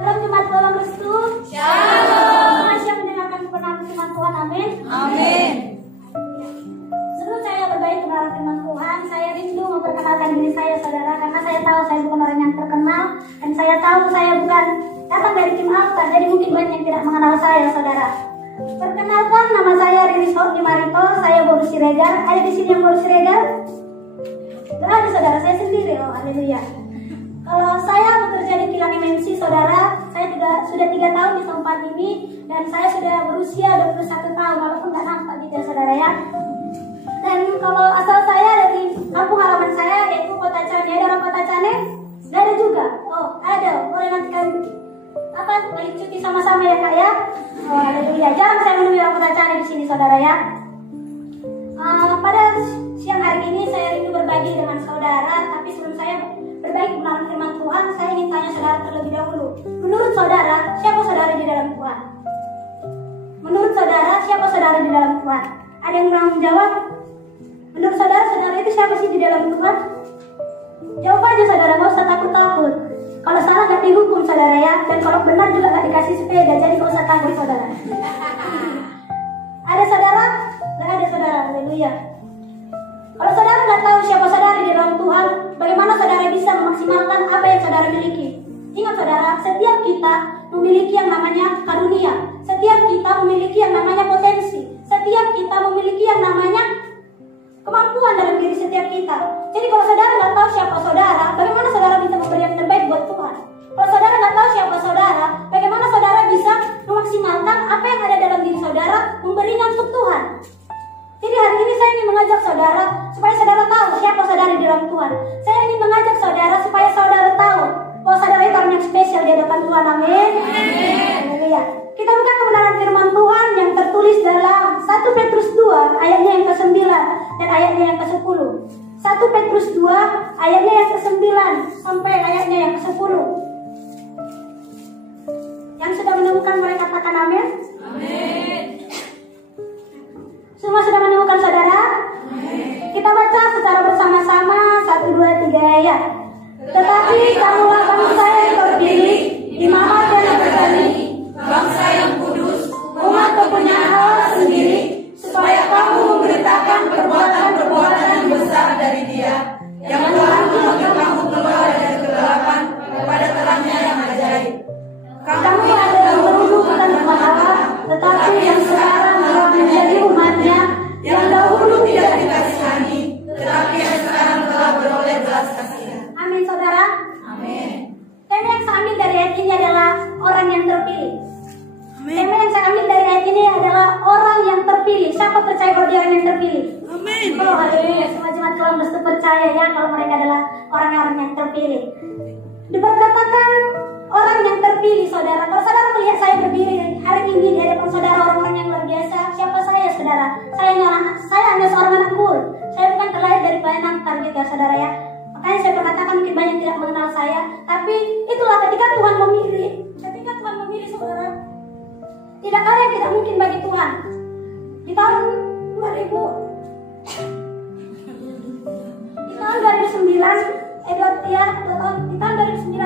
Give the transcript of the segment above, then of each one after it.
Dalam Jumat dalam restu. Shalom. Masih mendengarkan kebenaran firman Tuhan, amin. Amin. Sebelum saya berbagi kebenaran firman Tuhan, saya rindu memperkenalkan diri saya, saudara, karena saya tahu saya bukan orang yang terkenal dan saya tahu saya bukan datang dari tim Alfa, jadi mungkin banyak yang tidak mengenal saya, saudara. Perkenalkan, nama saya Riris Horni Marito, saya Boru Siregar. Ada di sini yang Boru Siregar? Tidak ada, saudara, saya sendiri. Oh, haleluya. Kalau saya bekerja di Kilang MMC, saudara, saya juga sudah 3 tahun di tempat ini dan saya sudah berusia 21 tahun, walaupun nggak nampak gitu ya, saudara ya. Dan kalau asal saya dari kampung halaman saya yaitu Kota Cane. Ada orang Kota Cane? Nggak ada juga. Oh, ada. Boleh nanti kami balik cuti sama-sama ya, Kak ya. Oh, haleluya. Jarang saya menemui orang Kota Cane di sini, saudara ya. Pada siang hari ini saya rindu berbagi dengan saudara, tapi sebelum saya berbagi kebenaran firman Tuhan, saya ingin tanya saudara terlebih dahulu. Menurut saudara, siapa saudara di dalam Tuhan? Menurut saudara, siapa saudara di dalam Tuhan? Ada yang mau menjawab? Menurut saudara, saudara itu siapa sih di dalam Tuhan? Jawab aja, saudara, gak usah takut-takut. Kalau salah gak dihukum, saudara ya. Dan kalau benar juga gak dikasih sepeda, jadi gak usah takut, saudara. Ada saudara? Gak ada, saudara. Haleluya. Kalau saudara gak tahu siapa saudara di dalam Tuhan, bagaimana saudara bisa memaksimalkan apa yang saudara miliki? Ingat, saudara, setiap kita memiliki yang namanya karunia. Setiap kita memiliki yang namanya potensi. Setiap kita memiliki yang namanya kemampuan dalam diri setiap kita. Jadi kalau saudara nggak tahu siapa saudara, bagaimana saudara bisa memberi yang terbaik buat Tuhan? Kalau saudara nggak tahu siapa saudara, bagaimana saudara bisa memaksimalkan apa yang ada dalam diri saudara, memberinya untuk Tuhan? Jadi hari ini saya ingin mengajak saudara supaya saudara tahu siapa saudara di dalam Tuhan. Saya ingin mengajak saudara supaya saudara tahu bahwa saudara itu orang yang spesial di hadapan Tuhan. Amin. Haleluya. Kita buka kebenaran firman Tuhan yang tertulis dalam 1 Petrus 2 ayatnya yang ke-9 dan ayatnya yang ke-10. 1 Petrus 2 ayatnya yang ke-9 sampai ayatnya yang ke-10. Yang sudah menemukan boleh katakan amin. Amin. Semua sudah menemukan, saudara? Amin. Kita baca secara bersama-sama 1, 2, 3 ayat. Tetapi kamulah bangsa yang terpilih, imamat yang terbaik, Bangsa yang kudus, umat kepunyaan Allah sendiri, supaya kamu memberitakan perbuatan-perbuatan yang besar dari Dia, yang telah memanggil kamu keluar dari kegelapan kepada terangnya yang ajaib. kamu ada yang dahulu bukan umat Allah, tetapi yang sekarang telah menjadi umatnya, Yang dahulu tidak dikasihani, tetapi yang sekarang telah beroleh belas kasihan. Amin, saudara. Amin. Tema yang saya ambil dari ayat ini adalah orang yang terpilih. Amin. Tema yang saya ambil dari ayat ini adalah orang yang terpilih. Siapa percaya kalau dia orang yang terpilih? Amin. Oh, haleluya. Semua jemaat kelam mesti percaya ya kalau mereka adalah orang-orang yang terpilih. Diperkatakan orang yang terpilih, saudara. Kalau saudara melihat saya berdiri hari ini di hadapan saudara orang-orang yang luar biasa, siapa saya, saudara? Saya hanya seorang anak kul. Saya bukan terlahir dari bayi naktar gitu ya, saudara ya. Makanya saya berkatakan mungkin banyak tidak mengenal saya, tapi itulah ketika Tuhan memilih. Ketika Tuhan memilih, saudara, tidak ada yang tidak mungkin bagi Tuhan. Di tahun 2009,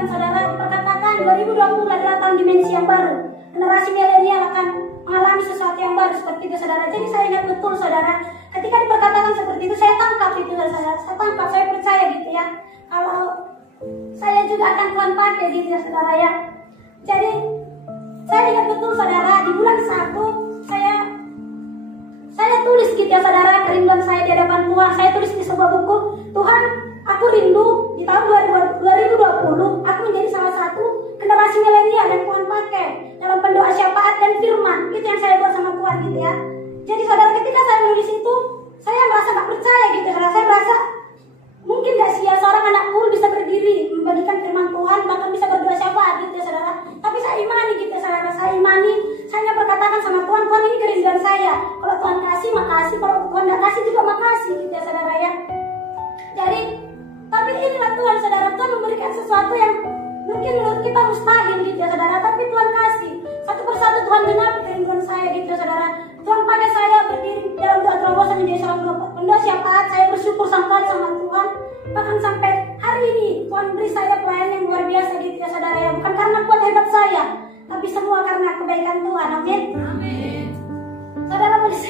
saudara, diperkatakan 2020 adalah tahun dimensi yang baru. Generasi milenial akan mengalami sesuatu yang baru seperti itu, saudara. Jadi saya ingat betul, saudara, ketika diperkatakan seperti itu, saya tangkap itu, saudara. Saya tangkap, saya percaya gitu ya. Kalau saya juga akan Tuhan pakai gitu ya, saudara ya. Jadi saya ingat betul, saudara, di bulan 1 saya tulis gitu ya, saudara, kerinduan saya di hadapan Tuhan. Saya tulis di sebuah buku, Tuhan, aku rindu di tahun 2020 aku menjadi salah satu generasi milenial yang Tuhan pakai dalam pendoa syafaat dan firman. Itu yang saya buat sama Tuhan gitu ya. Jadi saudara, ketika saya menulis itu, saya merasa gak percaya gitu, saudara. Saya merasa mungkin gak sih ya seorang anak kul bisa berdiri membagikan firman Tuhan, bahkan bisa berdoa syafaat gitu ya, saudara. Tapi saya imani gitu ya, saudara. Saya imani, saya berkatakan sama Tuhan, Tuhan ini kerinduan saya. Kalau Tuhan kasih, makasih. Kalau Tuhan gak kasih juga makasih gitu ya, saudara ya. Jadi, tapi inilah Tuhan, saudara. Tuhan memberikan sesuatu yang mungkin menurut kita mustahil gitu ya, saudara. Tapi Tuhan kasih. Satu persatu Tuhan genapi kerinduan saya gitu ya, saudara. Tuhan pakai saya berdiri dalam doa terobosan menjadi seorang pendoa syafaat. Saya bersyukur sama Tuhan. Bahkan sampai hari ini Tuhan beri saya pelayanan yang luar biasa gitu ya, saudara ya. Bukan karena kuat hebat saya saya, tapi semua karena kebaikan Tuhan. Amin. Saudara boleh.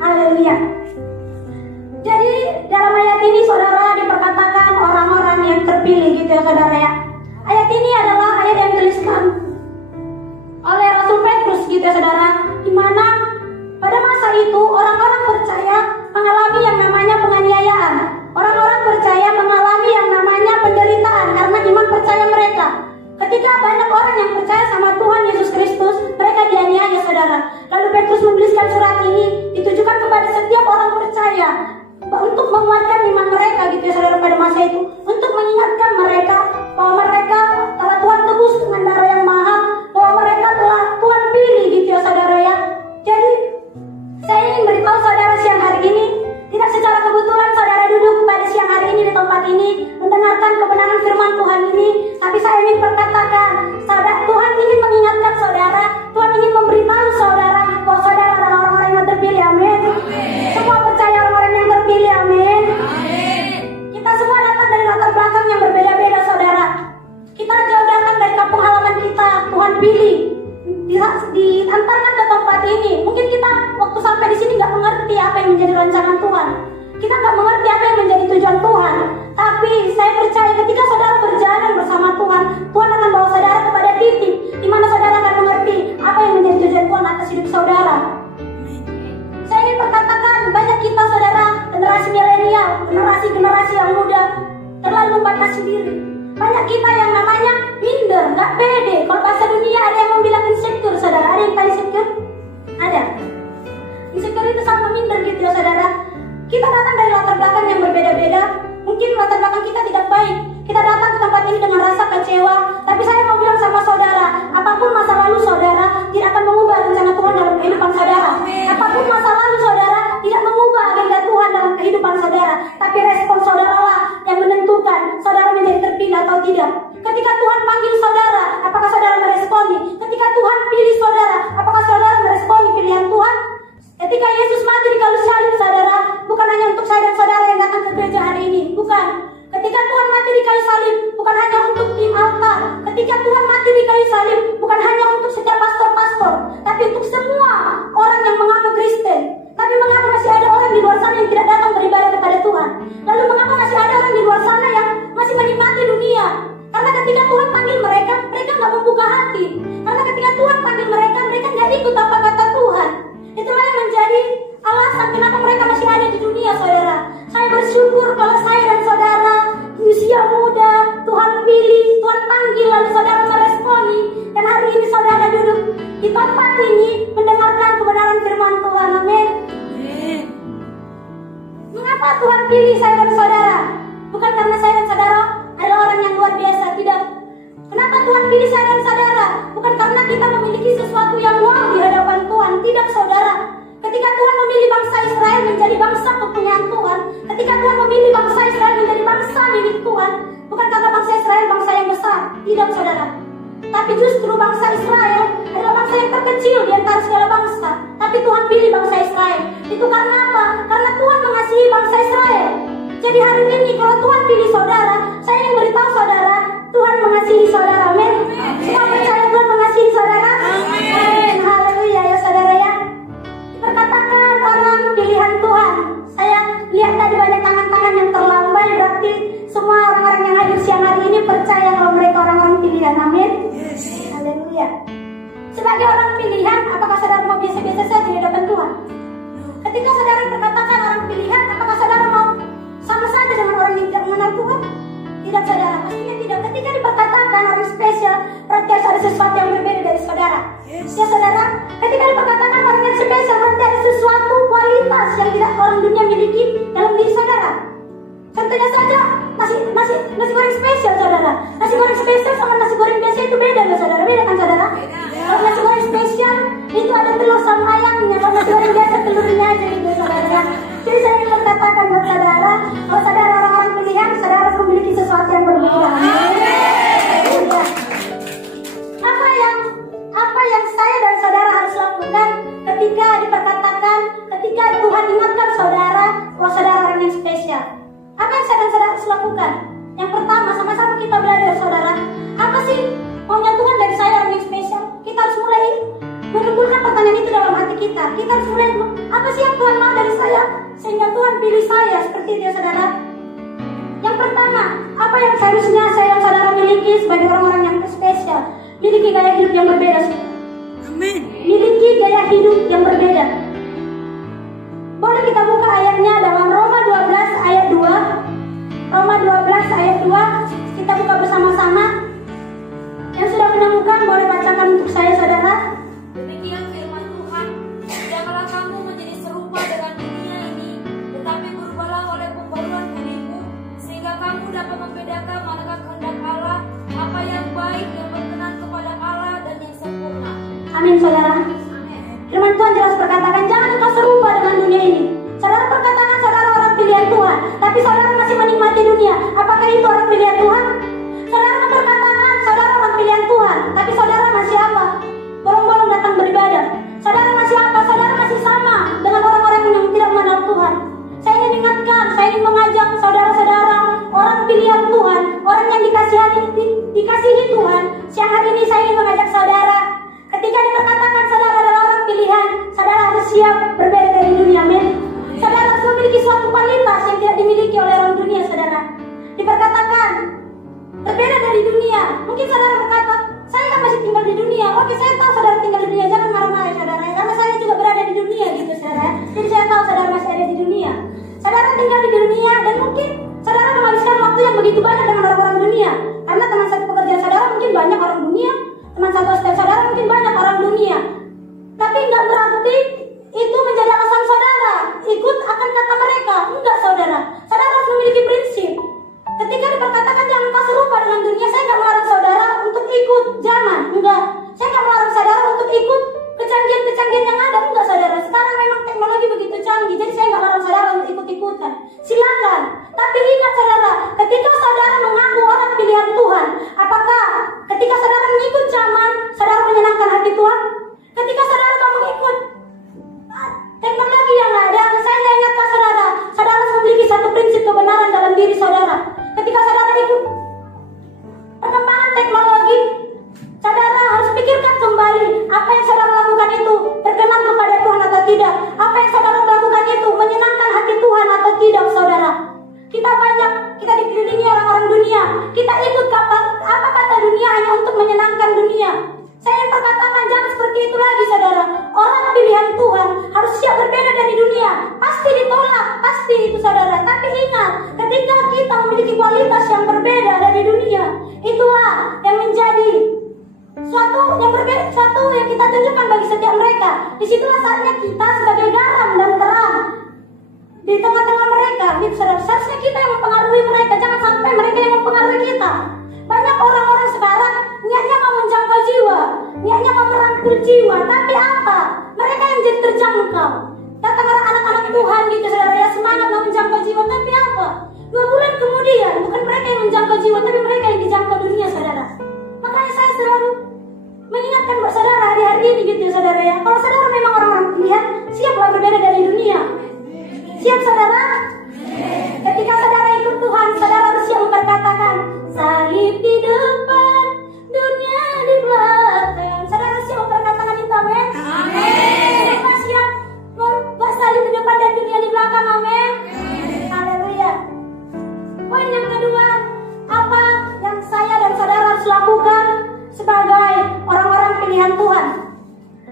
Haleluya. Jadi dalam ayat ini saudara diperkatakan orang-orang yang terpilih gitu ya saudara ya. Ayat ini adalah ayat yang dituliskan oleh Rasul Petrus gitu ya saudara, di mana pada masa itu orang-orang percaya mengalami yang namanya penganiayaan. Orang-orang percaya mengalami yang namanya penderitaan karena iman percaya mereka. Ketika banyak orang yang percaya sama Tuhan Yesus Kristus, mereka dianiaya saudara. Lalu Petrus menuliskan surat ini ditujukan kepada setiap orang percaya untuk menguatkan iman mereka gitu ya saudara pada masa itu, untuk mengingatkan mereka bahwa mereka telah Tuhan tebus dengan darah yang mahal, bahwa mereka telah Tuhan pilih gitu ya saudara ya. Jadi saya ingin beritahu saudara siang hari ini, tidak secara kebetulan saudara duduk pada siang hari ini di tempat ini mendengarkan kebenaran firman Tuhan ini, tapi saya ingin berkatakan, saudara, Tuhan ingin mengingatkan saudara, Tuhan ingin memberitahu saudara bahwa saudara adalah orang-orang yang terpilih. Amin. Semua percaya orang-orang yang terpilih. Amin. Kita semua datang dari latar belakang yang berbeda-beda saudara. Kita jauh datang dari kampung halaman kita, Tuhan pilih diantarkan ke tempat ini. Mungkin kita waktu sampai di sini nggak mengerti apa yang menjadi rancangan Tuhan. Kita nggak mengerti apa yang menjadi tujuan Tuhan. Tapi saya percaya ketika saudara berjalan bersama Tuhan, Tuhan akan bawa saudara kepada titik di mana saudara akan mengerti apa yang menjadi tujuan Tuhan atas hidup saudara. Saya ingin berkatakan, banyak kita saudara, generasi milenial, generasi yang muda, terlalu membatasi diri. Banyak kita yang namanya minder, nggak pede. Kalau bahasa dunia ada yang bilang insecure, saudara. Ada yang insecure? Ada. Insecure itu sama minder gitu ya saudara. Kita datang dari latar belakang yang berbeda-beda. Mungkin latar belakang kita tidak baik. Kita datang ke tempat ini dengan rasa kecewa. Tapi saya mau bilang sama saudara, apapun masa lalu saudara tidak akan mengubah rencana Tuhan dalam kehidupan saudara. Apapun masa lalu saudara tidak mengubah agenda Tuhan dalam kehidupan saudara. Tapi respon saudara lah yang menentukan saudara menjadi terpilih atau tidak. Ketika Tuhan panggil saudara, apakah saudara meresponi? Ketika Tuhan pilih saudara, apakah saudara meresponi pilihan Tuhan? Ketika Yesus mati di kayu salib saudara, bukan hanya untuk saya dan saudara yang datang ke gereja hari ini, bukan. Ketika Tuhan mati di kayu salib, bukan hanya untuk tim altar. Ketika Tuhan mati di kayu salib, bukan hanya untuk setiap pastor-pastor, tapi untuk semua orang yang mengaku Kristen. Tapi mengapa masih ada orang di luar sana yang tidak datang beribadah kepada Tuhan? Lalu mengapa masih ada orang di luar sana yang masih menikmati dunia? Karena ketika Tuhan panggil mereka, mereka nggak membuka hati. Karena ketika Tuhan panggil mereka, mereka nggak ikut apa kata Tuhan. Itulah yang menjadi alasan kenapa mereka masih ada di dunia, saudara. Saya bersyukur kalau saya dan saudara di usia muda, Tuhan pilih, Tuhan panggil, lalu saudara meresponi. Dan hari ini saudara duduk di tempat ini mendengarkan kebenaran firman Tuhan. Amin. Mengapa Tuhan pilih saya dan saudara? Bukan karena saya dan saudara adalah orang yang luar biasa, tidak. Kenapa Tuhan pilih saya dan saudara? Bukan karena kita memiliki sesuatu yang wow di hadapan Tuhan, tidak saudara. Ketika Tuhan memilih bangsa Israel menjadi bangsa kepunyaan Tuhan, ketika Tuhan memilih bangsa Israel menjadi bangsa milik Tuhan, bukan karena bangsa Israel bangsa yang besar, tidak saudara. Tapi justru bangsa Israel adalah bangsa yang terkecil di antara segala bangsa. Tapi Tuhan pilih bangsa Israel. Itu karena apa? Karena Tuhan mengasihi bangsa Israel. Jadi hari ini kalau Tuhan pilih saudara, saya ingin beritahu saudara, Tuhan mengasihi saudara. Amin. Semua percaya Tuhan mengasihi saudara? Amin. Haleluya ya saudara ya. Perkatakan orang pilihan Tuhan. Saya lihat tadi banyak tangan-tangan yang terlambai, berarti semua orang-orang yang hadir siang hari ini percaya kalau mereka orang-orang pilihan. Amin. Haleluya. Sebagai orang pilihan, apakah saudara mau biasa-biasa saja di hadapan Tuhan? Ketika saudara berkatakan orang pilihan, apakah saudara mau sama saja dengan orang yang tidak mengenal Tuhan? Tidak saudara, pastinya tidak. Ketika diperkatakan orang spesial, berarti ada sesuatu yang berbeda dari saudara. Ya saudara, ketika diperkatakan orang yang spesial, berarti ada sesuatu kualitas yang tidak orang dunia miliki dalam diri saudara. Contohnya saja, nasi goreng spesial saudara. Nasi goreng spesial sama nasi goreng biasa itu beda loh saudara. Beda kan saudara? Kalau nasi goreng spesial itu ada telur sama ayamnya. Kalau nasi goreng biasa telurnya aja gitu saudara. Jadi saya ingin berkatakan buat saudara, kalau saudara orang-orang pilihan, saudara harus memiliki sesuatu yang berbeda. Apa yang saya dan saudara harus lakukan ketika diperkatakan, ketika Tuhan lakukan. Yang pertama, sama-sama kita belajar saudara. Apa sih maunya Tuhan dari saya yang spesial? Kita harus mulai mengumpulkan pertanyaan itu dalam hati kita. Kita harus mulai, apa sih yang Tuhan mau dari saya? Sehingga Tuhan pilih saya seperti itu ya saudara. Yang pertama, apa yang seharusnya saya dan saudara miliki sebagai orang-orang yang spesial? Miliki gaya hidup yang berbeda. Amin. Miliki gaya hidup yang berbeda. Boleh kita buka ayatnya dalam Roma 12 ayat 2. Roma 12 ayat 2. Kita buka bersama-sama. Yang sudah menemukan boleh bacakan untuk saya saudara. Demikian firman Tuhan, janganlah kamu menjadi serupa dengan dunia ini, tetapi berubahlah oleh pembaruan budimu, sehingga kamu dapat membedakan manakah kehendak Allah, apa yang baik, yang berkenan kepada Allah, dan yang sempurna. Amin saudara. Firman Tuhan jelas berkatakan jangan engkau serupa dengan dunia ini. Saudara perkatakan saudara orang pilihan Tuhan, tapi saudara masih menikmati dunia. Apakah itu orang pilihan Tuhan? Saudara memperkatakan saudara orang pilihan Tuhan, tapi saudara masih apa? Bolong-bolong datang beribadah. Saudara masih apa? Saudara masih sama dengan orang-orang yang tidak mengenal Tuhan. Saya ingin ingatkan, saya ingin mengajak saudara-saudara orang pilihan Tuhan, orang yang dikasihi Tuhan. Siang hari ini saya ingin mengajak saudara, ketika diperkatakan saudara adalah orang pilihan, saudara harus siap berbeda dari dunia. Amin. Saudara harus memiliki suatu kualitas yang tidak dimiliki oleh orang dunia. Saudara diperkatakan berbeda dari dunia. Mungkin saudara berkata, saya kan masih tinggal di dunia. Oke, saya tahu saudara tinggal di dunia. Jangan marah-marah ya saudara, karena saya juga berada di dunia gitu saudara. Jadi saya tahu saudara masih ada di dunia. Saudara tinggal di dunia dan mungkin saudara menghabiskan waktu yang begitu banyak dengan orang-orang dunia. Karena teman satu pekerjaan saudara mungkin banyak orang dunia, teman satu hostel saudara mungkin banyak orang dunia. Tapi nggak berarti itu menjadi alasan saudara ikut akan kata mereka. Enggak saudara. Saudara harus memiliki prinsip. Ketika diperkatakan jangan engkau serupa dengan dunia, saya nggak melarang saudara untuk ikut zaman. Enggak. Saya nggak melarang saudara untuk ikut kecanggihan-kecanggihan yang ada. Enggak saudara. Sekarang memang teknologi begitu canggih, jadi saya nggak melarang saudara untuk ikut-ikutan. Silakan. Tapi ingat saudara, ketika saudara mengaku orang pilihan Tuhan, apakah ketika saudara mengikut zaman, saudara menyenangkan hati Tuhan? Ketika saudara mau mengikut teknologi yang ada, saya ingatkan saudara, saudara harus memiliki satu prinsip kebenaran dalam diri saudara. Ketika saudara ikut perkembangan teknologi, saudara harus pikirkan kembali apa yang saudara lakukan itu berkenan kepada Tuhan atau tidak. Apa yang saudara lakukan itu menyenangkan hati Tuhan atau tidak saudara. Kita dikelilingi orang-orang dunia. Kita ikut apa kata dunia hanya untuk menyenangkan dunia. Saya ingin perkatakan jangan seperti itu lagi saudara. Orang pilihan Tuhan harus siap berbeda dari dunia. Pasti ditolak, pasti itu saudara. Tapi ingat, ketika kita memiliki kualitas yang berbeda dari dunia, itulah yang menjadi suatu yang berbeda, suatu yang kita tunjukkan bagi setiap mereka. Disitulah saatnya kita sebagai garam dan terang di tengah-tengah mereka. Gitu saudara. Seharusnya kita yang mempengaruhi mereka, jangan sampai mereka yang mempengaruhi kita. Banyak orang-orang sekarang niatnya mau menjangkau jiwa, niatnya mau merangkul jiwa, tapi apa? Mereka yang jadi terjangkau. Datang anak-anak Tuhan gitu saudara, ya semangat mau menjangkau jiwa, tapi apa? 2 bulan kemudian bukan mereka yang menjangkau jiwa, tapi mereka yang dijangkau dunia saudara. Makanya saya selalu mengingatkan buat saudara hari-hari ini gitu ya saudara ya. Kalau saudara memang orang-orang pilihan, siaplah berbeda dari dunia. Siap saudara? Ketika saudara ikut Tuhan, saudara harus siap memperkatakan salib di depan, dunia di belakang. Saudara siap memperkatakan itu, amin? Amin. Saudara siap membuat salib di depan dan dunia di belakang, amin? Haleluya. Poin yang kedua, apa yang saya dan saudara harus lakukan sebagai orang-orang pilihan Tuhan?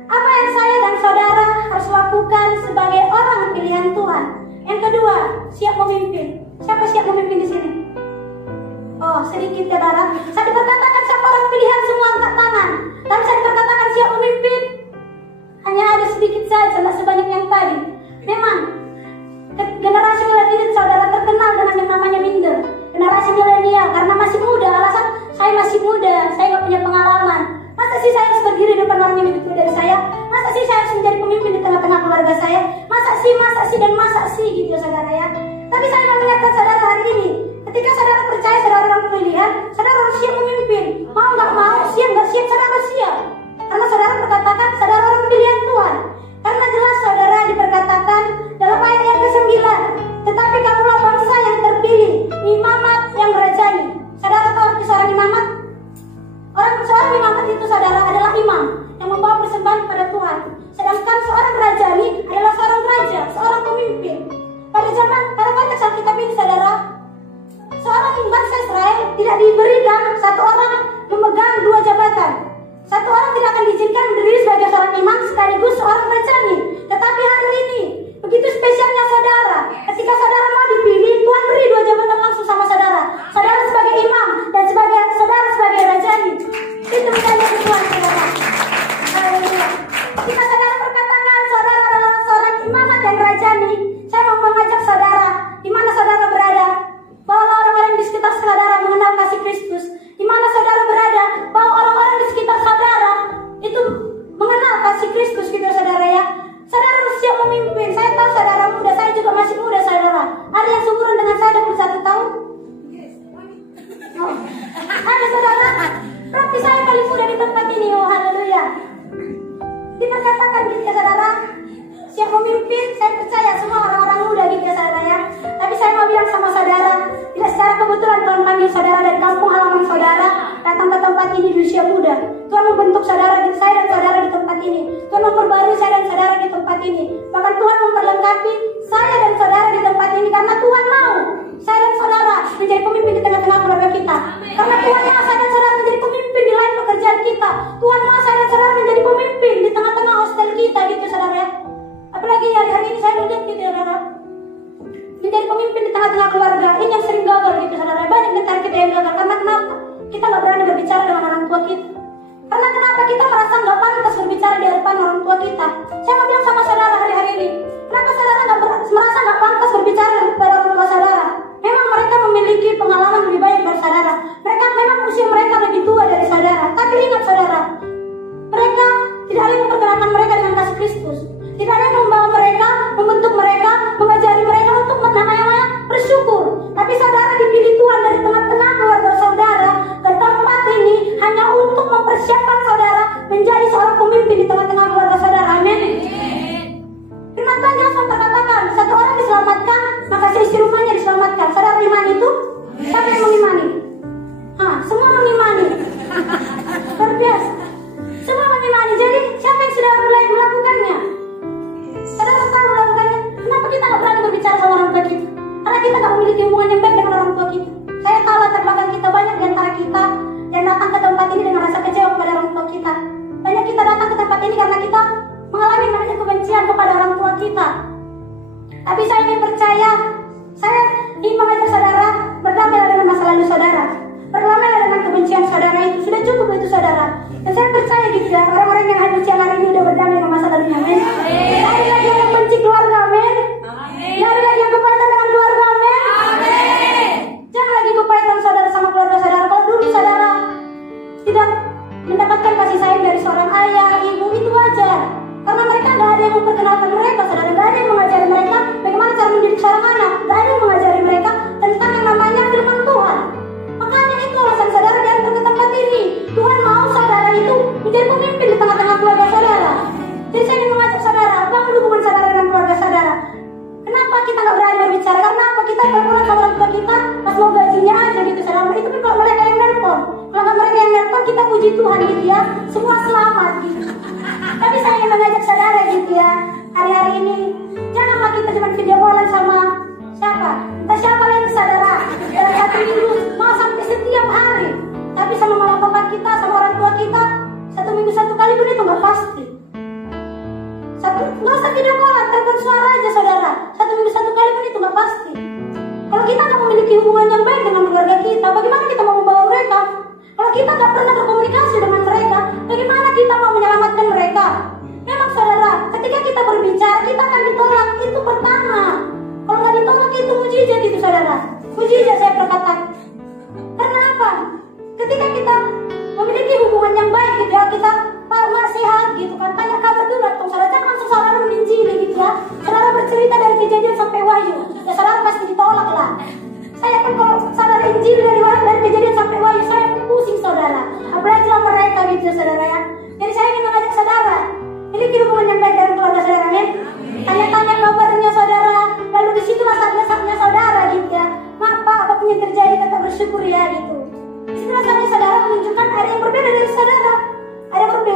Apa yang saya dan saudara harus lakukan sebagai orang pilihan Tuhan? Yang kedua, siap memimpin. Siapa siap memimpin di sini? Oh, sedikit ya saudara. Saya diperkatakan siapa orang pilihan, semua angkat tangan. Tapi saya diperkatakan siap memimpin, hanya ada sedikit saja, tidak sebanyak yang tadi. Memang generasi milenial saudara terkenal dengan yang namanya minder. Generasi milenial karena masih muda. Alasan saya masih muda, saya nggak punya pengalaman. Masa sih saya harus berdiri depan orang yang lebih tua dari saya? Masa sih saya harus menjadi pemimpin di tengah-tengah keluarga saya? Masa sih gitu saudara ya. Tapi saya mau mengingatkan saudara hari ini, ketika saudara percaya saudara orang pilihan, saudara harus siap memimpin. Mau nggak mau, siap nggak siap, saudara harus siap. Karena saudara berkatakan saudara orang pilihan Tuhan. Karena jelas saudara diperkatakan dalam ayat yang ke-9, tetapi kamulah bangsa yang terpilih, imamat memanggil saudara dari kampung halaman saudara datang ke tempat ini di usia muda. Tuhan membentuk saudara, saya dan saudara di tempat ini. Tuhan memperbarui saya dan saudara di tempat ini. Bahkan Tuhan memperlengkapi saya dan saudara di tempat ini karena Tuhan mau saya dan saudara menjadi pemimpin di tengah-tengah keluarga kita. Karena Tuhan mau saya dan saudara menjadi pemimpin di lain pekerjaan kita. Tuhan mau saya dan saudara menjadi pemimpin di tengah-tengah hostel kita gitu saudara ya. Apalagi hari-hari ini saya lihat gitu ya saudara. Menjadi pemimpin di tengah-tengah keluarga ini yang sering gagal gitu saudara. Banyak di antara kita yang gagal karena kenapa? Kita nggak berani berbicara dengan orang tua kita. Karena kenapa kita merasa nggak pantas berbicara di hadapan orang tua kita? Saya mau bilang sama saudara hari-hari ini, kenapa saudara merasa nggak pantas berbicara kepada orang tua saudara? Memang mereka memiliki pengalaman lebih baik dari saudara. Mereka memang usia mereka lebih tua dari saudara. Tapi ingat saudara, mereka tidak ada yang memperkenalkan mereka dengan kasih Kristus. Tidak ada yang membawa mereka, membentuk mereka, mengajari mereka untuk namanya bersyukur. Tapi saudara dipilih Tuhan dari tengah-tengah keluarga saudara ke tempat ini hanya untuk mempersiapkan saudara menjadi seorang pemimpin di tengah-tengah keluarga saudara. Amin. Firman Tuhan jelas mengatakan, satu orang diselamatkan, maka seisi rumahnya diselamatkan. Saudara iman itu? Siapa yang mengimani? Semua mengimani. Luar biasa. Semua mengimani. Jadi siapa yang sudah mulai melakukannya? Saudara tahu melakukannya. Kenapa kita nggak berani berbicara sama orang tua kita? Karena kita nggak memiliki hubungan yang baik dengan orang tua kita. Saya tahu latar belakang kita, banyak di antara kita yang datang ke tempat ini dengan rasa kecewa kepada orang tua kita. Banyak kita datang ke tempat ini karena kita mengalami namanya kebencian kepada orang tua kita. Tapi saya ingin percaya, saya ingin mengajak saudara berdamai dengan masa lalu saudara. Berdamai dengan kebencian saudara itu. Sudah cukup itu saudara. Dan saya percaya gitu ya, orang-orang yang hari siang hari ini udah berdamai dengan masa lalunya. Amin. Tidak ada lagi yang benci keluarga. Amin. Tidak ada lagi yang kepahitan dengan keluarga. Amin. Jangan lagi kepahitan saudara sama keluarga saudara. Kalau dulu saudara tidak mendapatkan kasih sayang dari seorang ayah, ibu, itu wajar. Karena mereka gak ada yang memperkenalkan mereka, saudara. Gak ada yang mengajari mereka bagaimana cara mendidik seorang anak. Gak ada yang mengajari mereka tentang yang namanya firman Tuhan. Makanya itu alasan saudara diantar ke tempat ini. Tuhan mau saudara itu menjadi pemimpin di tengah-tengah keluarga saudara. Jadi saya ingin mengajak saudara, bangun hubungan saudara dengan keluarga saudara. Kenapa kita gak berani berbicara? Karena apa? Kita berpulang sama orang tua kita pas mau gajinya aja gitu saudara. Itu pun kalau mereka yang nelpon. Kalau nggak mereka yang nelpon, kita puji Tuhan gitu ya. Semua selamat gitu. Tapi saya ingin mengajak saudara gitu ya, hari-hari ini janganlah kita cuma video callan sama siapa, entah siapa lagi saudara dalam satu minggu, mau sampai setiap hari. Tapi sama mama papa kita, sama orang tua kita, satu minggu satu kali pun itu nggak pasti. Nggak usah video callan, telepon suara aja saudara, satu minggu satu kali pun itu nggak pasti. Kalau kita nggak memiliki hubungan yang baik dengan keluarga kita, bagaimana kita mau membawa mereka? Kalau kita nggak pernah berkomunikasi dengan mereka, bagaimana kita mau menyelamatkan mereka? Memang saudara, ketika kita berbicara, kita akan ditolak. Itu pertama. Kalau nggak ditolak, itu mujizat itu saudara. Mujizat saya perkatakan. Karena apa? Ketika kita memiliki hubungan yang baik gitu ya, kita Pak sehat gitu kan, tanya kabar dulu dong saudara. Jangan langsung saudara menginjili gitu ya. Saudara bercerita dari Kejadian sampai Wahyu, ya saudara pasti ditolak lah. Saya pun kalau saudara injil dari Kejadian sampai Wahyu, saya pun pusing saudara. Apalagi sama mereka gitu saudara ya. Jadi saya ingin mengajak saudara miliki hubungan yang baik dengan keluarga saudara. Amin. Tanya-tanya kabarnya saudara. Lalu di situ saatnya saudara gitu ya. Maaf Pak, apapun yang terjadi tetap bersyukur ya gitu. Di situ saatnya saudara menunjukkan ada yang berbeda dari saudara. Ada yang berbeda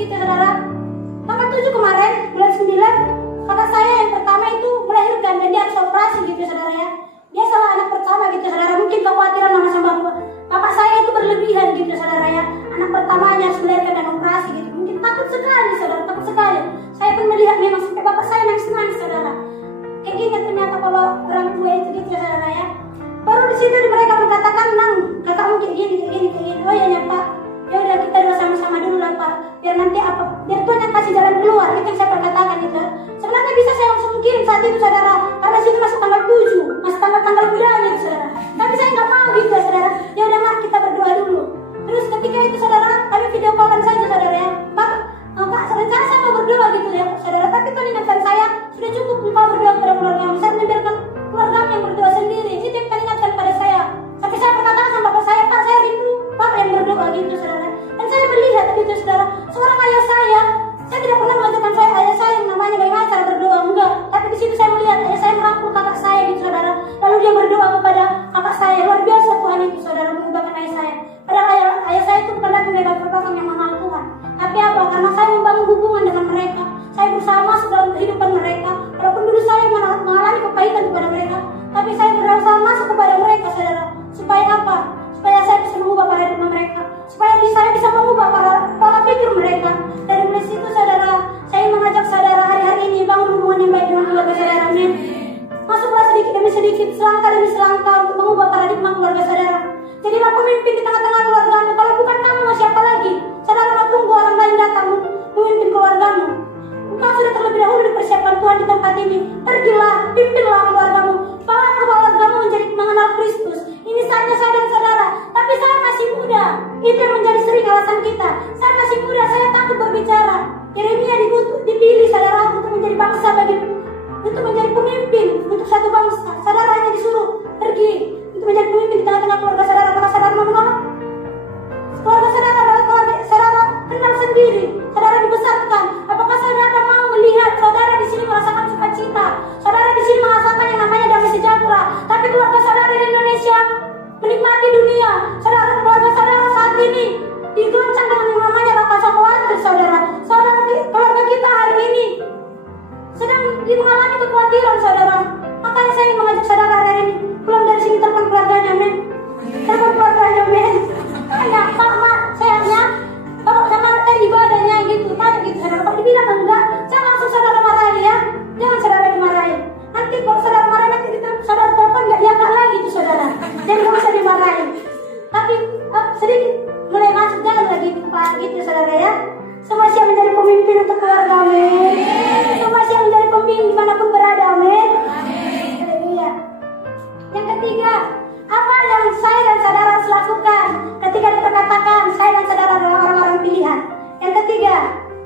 gitu ya saudara. Tanggal 7 kemarin, bulan 9, kakak saya yang pertama itu melahirkan dan dia harus operasi gitu ya saudara ya. Dia salah anak pertama gitu ya saudara. Mungkin kekhawatiran mama sama bapak saya itu berlebihan gitu ya saudara ya. Anak pertamanya harus melahirkan dan operasi gitu. Mungkin takut sekali saudara, takut sekali. Saya pun melihat memang sampai bapak saya nangis saudara. Kayak gini ternyata kalau orang tua itu gitu ya saudara ya. Baru di situ mereka berkatakan, "Nang, kakakmu kayak gini. Oh ya Pak. Ya udah kita doa sama-sama dulu lah Pak. Biar nanti biar Tuhan yang kasih jalan keluar." Itu yang saya perkatakan gitu. Sebenarnya bisa saya langsung kirim saat itu saudara. Karena situ masih tanggal 7, masih tanggal budaya gitu saudara. Tapi saya nggak mau gitu ya saudara. Ya udah Mak, kita berdoa dulu. Terus ketika itu saudara, kami video callan saja saudara ya. Pak, rencana saya mau berdoa gitu ya saudara. Tapi Tuhan ingatkan saya, sudah cukup engkau berdoa kepada keluargamu. Saya membiarkan keluargamu yang berdoa sendiri. Itu yang Tuhan ingatkan pada saya. Tapi saya berkata sama bapak saya, "Pak, saya rindu Bapak yang berdoa gitu saudara." Dan saya melihat gitu saudara, seorang ayah saya tidak pernah mengajarkan saya ayah saya yang namanya bagaimana cara berdoa, enggak. Tapi di situ saya melihat ayah saya merangkul kakak saya gitu saudara. Lalu dia berdoa kepada kakak saya. Luar biasa Tuhan itu saudara mengubahkan ayah saya. Padahal ayah saya itu bukan datang dari latar belakang yang mengenal Tuhan. Tapi apa? Karena saya membangun hubungan dengan mereka. Saya berusaha masuk dalam kehidupan mereka. Walaupun dulu saya mengalami kepahitan kepada mereka, tapi saya berusaha masuk kepada mereka saudara. Supaya apa? Supaya saya bisa mengubah paradigma mereka. Supaya saya bisa mengubah pola pikir mereka. Dari mulai situ saudara, saya mengajak saudara hari-hari ini bangun hubungan yang baik dengan keluarga saudara. Amin. Masuklah sedikit demi sedikit, selangkah demi selangkah untuk mengubah paradigma keluarga saudara. Jadilah pemimpin di tengah-tengah keluargamu. Kalau bukan kamu, siapa lagi? Saudara mau tunggu orang lain datang memimpin keluargamu. Engkau sudah terlebih dahulu dipersiapkan Tuhan di tempat ini. Pergilah, pimpinlah keluargamu. Bawa keluargamu menjadi mengenal Kristus. Ini saatnya saya dan saudara. Tapi saya masih muda. Itu yang menjadi sering alasan kita. Saya masih muda, saya takut berbicara. Yeremia dipilih saudara untuk menjadi bangsa untuk menjadi pemimpin untuk satu bangsa. Saudara hanya disuruh pergi untuk menjadi pemimpin di tengah-tengah keluarga saudara. Apakah saudara mau menolak? Keluarga saudara adalah keluarga saudara kenal sendiri. Saudara dibesarkan. Apakah saudara mau melihat saudara di sini merasakan sukacita? Saudara di sini merasakan yang namanya damai sejahtera. Tapi keluarga saudara di Indonesia menikmati dunia. Saudara keluarga saudara saat ini digoncang dengan yang namanya rasa khawatir saudara. Keluarga kita hari ini sedang mengalami kekhawatiran saudara. Makanya saya ingin mengajak saudara hari ini pulang dari sini telepon keluarganya, men. Telepon keluarganya, men. Hanya Pak, Mak, sayangnya kalau sama tadi ibadahnya gitu, tanya gitu saudara. Kalau dibilang enggak, jangan langsung saudara marahin ya. Jangan saudara dimarahin. Nanti kalau saudara marah nanti saudara telepon nggak diangkat lagi tuh saudara. Jadi nggak bisa dimarahin. Tapi sedikit mulai masuk jalan lagi Pak gitu saudara ya. Semua siap menjadi pemimpin untuk keluarga, amin. Semua siap menjadi pemimpin dimanapun berada, amin. Haleluya. Yang ketiga, apa yang saya dan saudara harus lakukan ketika diperkatakan saya dan saudara adalah orang-orang pilihan? Yang ketiga,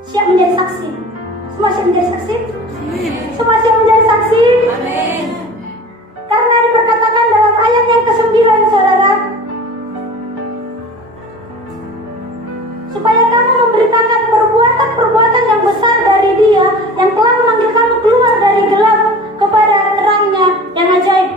siap menjadi saksi. Semua siap menjadi saksi? Amin. Semua siap menjadi saksi? Amin. Karena diperkatakan dalam ayat yang ke-9 saudara, supaya kamu memberitakan perbuatan-perbuatan yang besar dari Dia yang telah memanggil kamu keluar dari gelap kepada terangnya yang ajaib.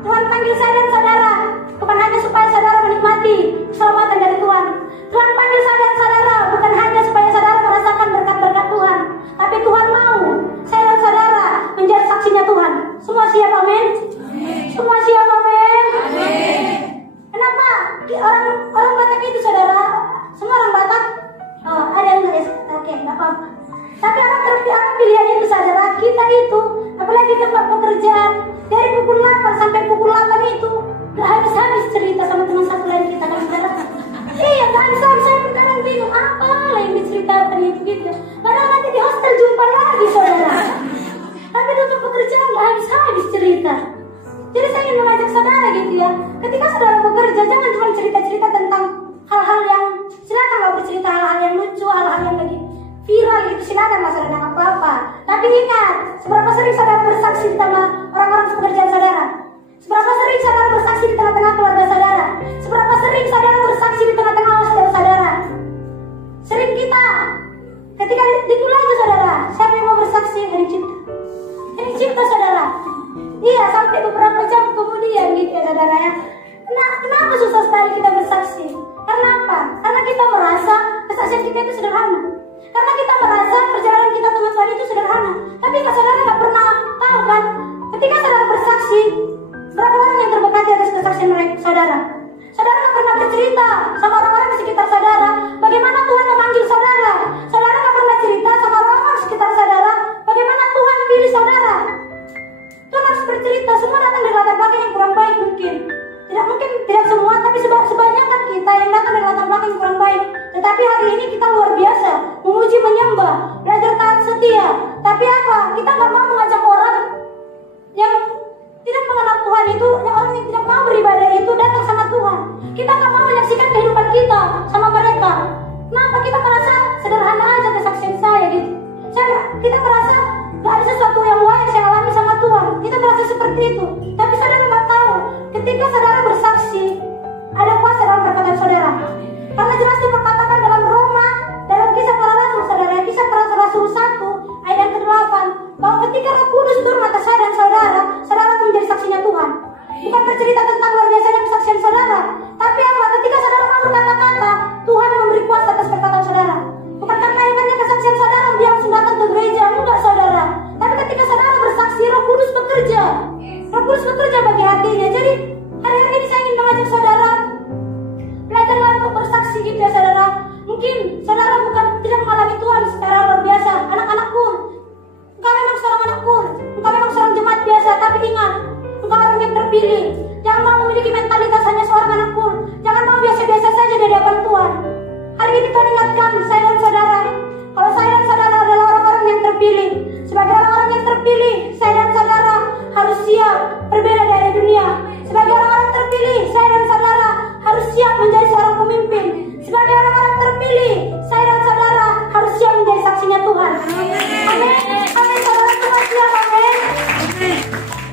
Tuhan panggil saya dan saudara bukan hanya supaya saudara menikmati keselamatan dari Tuhan. Tuhan panggil saya dan saudara bukan hanya supaya saudara merasakan berkat-berkat Tuhan, tapi Tuhan mau saya dan saudara menjadi saksinya Tuhan. Semua siap, amin? Semua siap, amin? Kenapa orang Batak itu saudara? Semua orang Batak? Oh, ada yang enggak ya? Oke, enggak apa-apa. Tapi orang pilihan itu saudara, kita itu apalagi tempat pekerjaan dari pukul 8 sampai pukul 8 itu gak habis-habis cerita sama teman satu lain kita kan saudara. Iya, gak habis-habis. Saya pun kadang bingung apa lah yang diceritakan itu gitu. Padahal nanti di hostel jumpa lagi saudara. Tapi untuk pekerjaan gak habis-habis cerita. Jadi saya ingin mengajak saudara gitu ya, ketika saudara bekerja jangan cuma cerita-cerita tentang hal-hal yang, silakanlah bercerita hal-hal yang lucu, hal-hal yang lagi viral gitu, silakanlah saudara, nggak apa-apa. Tapi ingat, seberapa sering saudara bersaksi di tengah orang-orang pekerjaan saudara? Seberapa sering saudara bersaksi di tengah-tengah keluarga saudara? Seberapa sering saudara bersaksi di tengah-tengah hostel saudara? Sering kita, ketika ditulis aja saudara, siapa yang mau bersaksi? Hari Cipta. Hari Cipta saudara. Iya, sampai beberapa jam kemudian gitu ya saudara ya. Kenapa susah sekali kita bersaksi? Karena apa? Karena kita merasa kesaksian kita itu sederhana. Karena kita merasa perjalanan kita dengan Tuhan itu sederhana. Tapi kalau saudara nggak pernah tahu kan, ketika saudara bersaksi, berapa orang yang terbekati atas kesaksian mereka, saudara? Saudara nggak pernah bercerita sama orang-orang di sekitar saudara bagaimana Tuhan memanggil saudara. Saudara nggak pernah cerita sama orang-orang di sekitar saudara bagaimana Tuhan pilih saudara. Tuhan harus bercerita. Semua datang dari latar belakang yang kurang baik mungkin. Tidak semua, tapi sebanyakan kita yang datang dari latar belakang yang kurang baik. Tetapi hari ini kita luar biasa, memuji, menyembah, belajar taat setia. Tapi apa? Kita nggak mau mengajak orang yang tidak mengenal Tuhan itu, orang yang tidak mau beribadah itu datang sama Tuhan. Kita nggak mau menyaksikan kehidupan kita sama mereka. Kenapa? Kita merasa sederhana aja kesaksian saya gitu. Kita merasa nggak ada sesuatu yang wah yang saya alami sama Tuhan. Kita merasa seperti itu. Tapi saudara nggak tahu, ketika saudara bersaksi, ada kuasa dalam perkataan saudara. Karena jelas diperkatakan dalam Roma, dalam kisah para rasul, saudara, kisah para rasul 1 ayat yang ke-8, bahwa ketika Roh Kudus turun atas saya dan saudara, saudara akan menjadi saksinya Tuhan. Bukan bercerita tentang luar biasanya kesaksian saudara, tapi apa? Ketika saudara mau berkata-kata, Tuhan memberi kuasa atas perkataan saudara. Bukan karena hebatnya kesaksian saudara dia langsung datang ke gereja, enggak saudara. Tapi ketika saudara bersaksi, Roh Kudus bekerja. Roh Kudus bekerja bagi hatinya. Jadi hari-hari ini saya ingin mengajak saudara belajarlah untuk bersaksi gitu ya saudara. Mungkin saudara bukan tidak mengalami Tuhan secara luar biasa, anak-anakku, engkau memang seorang anakku, engkau memang seorang jemaat biasa, tapi ingat, engkau orang yang terpilih. Jangan mau memiliki mentalitas hanya seorang anakku. Jangan mau biasa-biasa saja di hadapan Tuhan. Hari ini Tuhan ingatkan saya dan saudara, kalau saya dan saudara adalah orang-orang yang terpilih. Sebagai orang-orang yang terpilih, saya dan saudara harus siap berbeda dari dunia. Sebagai orang-orang terpilih, saya dan saudara harus siap menjadi seorang pemimpin. Sebagai orang-orang terpilih, saya dan saudara harus siap menjadi saksinya Tuhan. Amin. Amin. Saudara semua siap. Amin.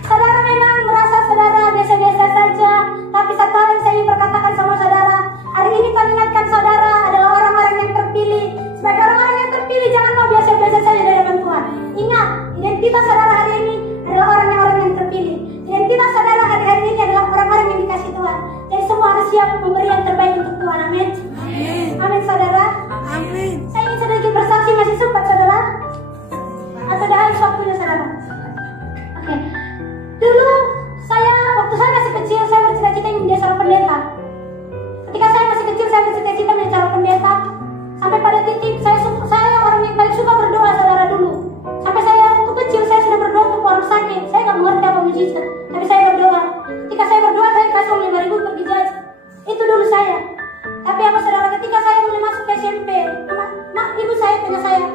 Saudara memang merasa saudara biasa-biasa saja, tapi satu hal yang saya ingin perkatakan sama saudara, hari ini Tuhan ingatkan saudara adalah orang-orang yang terpilih. Sebagai orang-orang yang terpilih, jangan mau biasa-biasa saja di hadapan Tuhan. Ingat, identitas saudara hari ini adalah orang-orang yang terpilih. Identitas saudara hari ini adalah orang-orang yang dikasih Tuhan. Jadi semua harus siap memberi yang terbaik untuk Tuhan. Amin. Amin. Amin saudara. Amin. Saya ingin sedikit bersaksi, masih sempat saudara? Atau dah habis waktunya saudara? Oke. Dulu waktu saya masih kecil, saya bercita-cita ingin menjadi seorang pendeta. Ketika saya masih kecil, saya bercita-cita menjadi seorang pendeta. Sampai pada titik saya orang yang paling suka berdoa saudara dulu. Sampai saya waktu kecil saya sudah berdoa untuk orang sakit. Saya nggak mengerti apa mujizat, tapi saya berdoa. Ketika saya berdoa, saya kasih uang 5.000 pergi jajan. Itu dulu saya. Tapi apa saudara, ketika saya mulai masuk ke SMP, ibu saya tanya saya,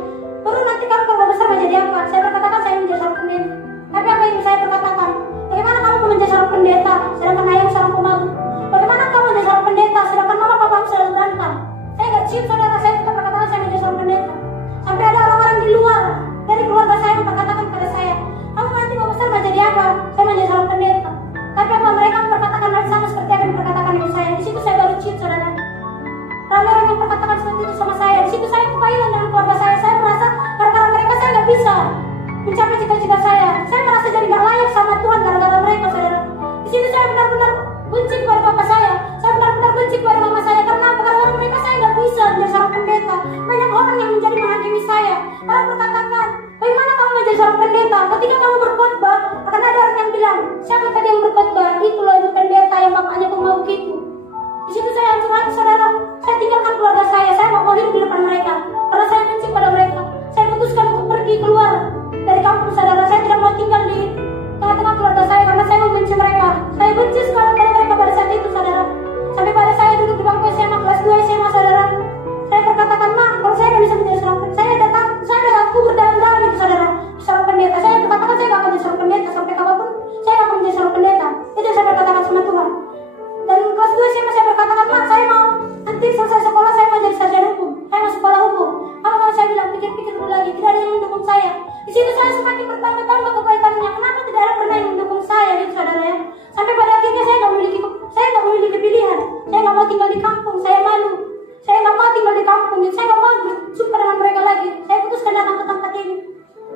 baru nanti kamu kalau besar mau jadi apa? Saya berkatakan saya menjadi seorang pendeta. Tapi apa ibu saya berkatakan? Bagaimana kamu mau menjadi seorang pendeta, sedangkan ayah seorang pemalu? Bagaimana kamu menjadi seorang pendeta, sedangkan mama papamu selalu berantem? Saya nggak cium saudara, saya tetap berkatakan saya menjadi seorang pendeta. Sampai ada orang-orang di luar dari keluarga saya yang berkatakan kepada saya, kamu nanti mau besar mau jadi apa? Saya menjadi seorang pendeta. Tapi apa mereka berkatakan hal sama seperti apa yang berkatakan ibu saya? Di situ saya baru cium saudara. Lalu orang yang berkatakan seperti itu sama saya, di situ saya kepailan dengan keluarga saya. Saya merasa gara-gara mereka saya nggak bisa mencapai cita-cita saya. Saya merasa jadi nggak layak sama Tuhan gara-gara mereka saudara. Di situ saya benar-benar benci kepada papa saya. Saya benar-benar benci kepada mama saya. Karena apa? Karena mereka saya nggak bisa menjadi seorang pendeta. Banyak orang yang menjadi menghakimi saya. Orang berkatakan, bagaimana kamu menjadi seorang pendeta? Ketika kamu berkhotbah, akan ada orang yang bilang, siapa tadi yang berkhotbah? Itu loh, itu pendeta yang bapaknya pemabuk itu. Di situ saya hancur hati saudara. Saya tinggalkan keluarga saya nggak mau hidup di depan mereka. Karena saya benci pada mereka. Saya putuskan untuk pergi keluar dari kampung saudara. Saya tidak mau tinggal di tengah-tengah keluarga saya karena saya membenci mereka. Saya benci sekali pada mereka pada saat itu saudara. Sampai pada saya duduk di bangku SMA kelas 2 SMA saudara. Saya berkatakan, "Ma, kalau saya nggak bisa menjadi seorang pendeta, saya udah kubur dalam-dalam itu saudara. Seorang pendeta, saya berkatakan saya nggak akan menjadi seorang pendeta sampai kapanpun. Saya nggak akan menjadi seorang pendeta." Itu yang saya berkatakan sama Tuhan. Dan kelas 2 SMA saya berkatakan, "Ma, saya mau nanti selesai sekolah saya mau jadi sarjana hukum. Saya mau sekolah hukum." Apa saya bilang, pikir-pikir dulu lagi, tidak ada yang mendukung saya. Di situ saya semakin bertambah-tambah kebaikannya. Kenapa tidak ada pernah yang mendukung saya gitu saudara ya? Sampai pada akhirnya saya nggak memiliki pilihan. Saya nggak mau tinggal di kampung, saya malu. Saya nggak mau tinggal di kampung, saya nggak mau berjumpa dengan mereka lagi. Saya putuskan datang ke tempat ini.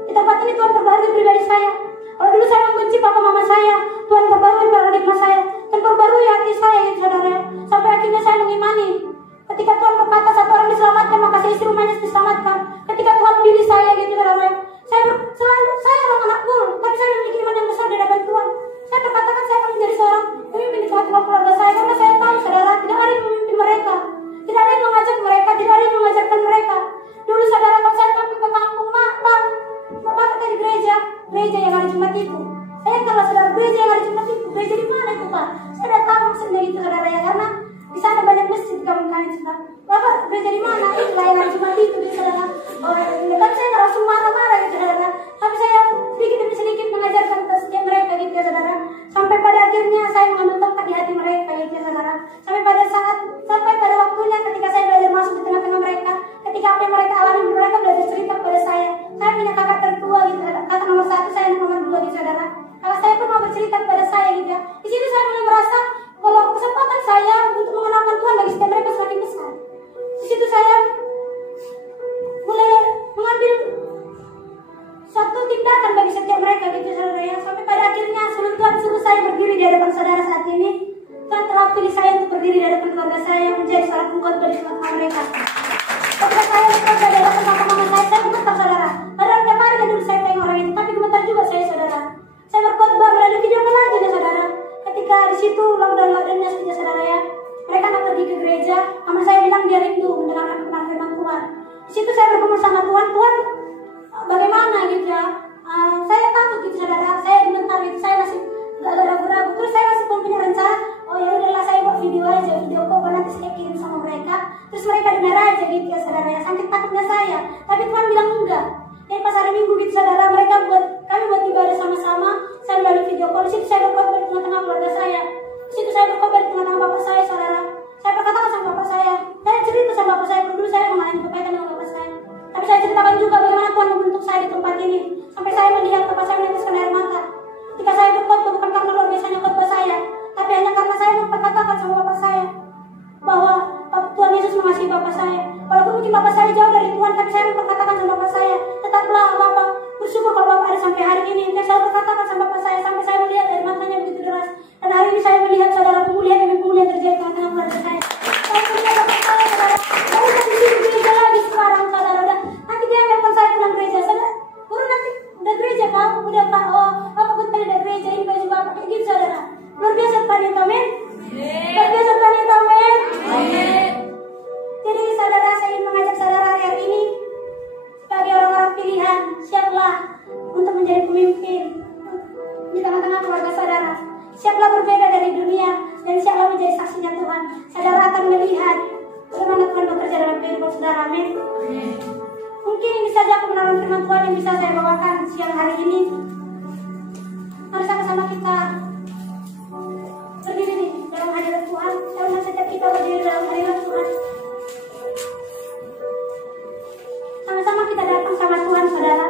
Di tempat ini Tuhan perbarui pribadi saya. Kalau dulu saya membenci papa mama saya, Tuhan perbarui paradigma saya, Tuhan perbarui hati saya gitu saudara. Sampai akhirnya saya mengimani. Ketika Tuhan berkata satu orang diselamatkan, maka seisi rumahnya diselamatkan. nomor 1, saya nomor 2 gitu saudara. Kalau saya pun mau bercerita kepada saya gitu ya. Di situ saya mulai merasa kalau kesempatan saya untuk mengenalkan Tuhan bagi setiap mereka semakin besar. Di situ saya mulai mengambil suatu tindakan bagi setiap mereka gitu saudara ya. Sampai pada akhirnya sebelum Tuhan suruh saya berdiri di hadapan saudara saat ini, Tuhan telah pilih saya untuk berdiri di hadapan keluarga saya menjadi seorang pengkhotbah di tengah mereka. Ketika saya bekerja di hadapan teman-teman saya gemetar saudara. Padahal tiap hari dulu saya tengok orang itu, tapi gemetar juga saya saudara. Saya berkhotbah melalui video call aja saudara. Ketika di situ lockdown-lockdownnya saja saudara ya. Mereka nak pergi ke gereja, mama saya bilang dia rindu mendengarkan firman Tuhan. Di situ saya bergumul sama Tuhan, Tuhan bagaimana gitu ya. Saya takut gitu saudara, saya gemetar gitu, saya masih agak ragu-ragu. Terus saya masih punya rencana, oh ya udahlah saya buat video aja, video call nanti saya kirim sama mereka. Terus mereka dengar aja gitu ya saudara ya, saking takutnya saya. Tapi Tuhan bilang enggak. Jadi pas hari Minggu gitu saudara, kami buat ibadah sama-sama. Saya melalui video call, di situ saya berkhotbah di tengah-tengah keluarga saya. Di situ saya berkhotbah di tengah-tengah bapak saya saudara. Saya berkata sama bapak saya cerita sama bapak saya, dulu saya mengalami kebaikan dengan bapak saya. Tapi saya ceritakan juga bagaimana Tuhan membentuk saya di tempat ini. Sampai saya melihat bapak saya meneteskan air mata. Ketika saya berkhotbah bukan karena luar biasanya khotbah saya, tapi hanya karena saya memperkatakan sama bapak saya bahwa Tuhan Yesus mengasihi bapak saya. Walaupun mungkin bapak saya jauh dari Tuhan, tapi saya memperkatakan sama bapak saya, tetaplah bapak bersyukur kalau bapak ada sampai hari ini. Saya selalu berkatakan sama bapak saya sampai saya melihat air matanya begitu deras. Dan hari ini saya melihat saudara pemulihan demi pemulihan terjadi tengah-tengah keluarga saya. Saya melihat bapak saya saudara, baru nanti di gereja lagi sekarang saudara. Udah nanti dia nelfon saya pulang gereja saudara. Baru nanti udah gereja pak, udah pak, oh bapak pun tadi udah gereja, ini baju bapak kayak gitu saudara. Luar biasa tadi amin. Luar biasa tadi amin. Jadi saudara, saya ingin mengajak saudara hari ini sebagai orang-orang pilihan, siaplah untuk menjadi pemimpin di tengah-tengah keluarga saudara. Siaplah berbeda dari dunia dan siaplah menjadi saksinya Tuhan. Saudara akan melihat bagaimana Tuhan bekerja dalam kehidupan saudara. Amin. Mungkin ini saja kebenaran firman Tuhan yang bisa saya bawakan siang hari ini. Mari sama-sama kita berdiri dalam hadirat Tuhan. Dan setiap kita berdiri dalam hadirat Tuhan. Sama-sama kita datang sama Tuhan saudara.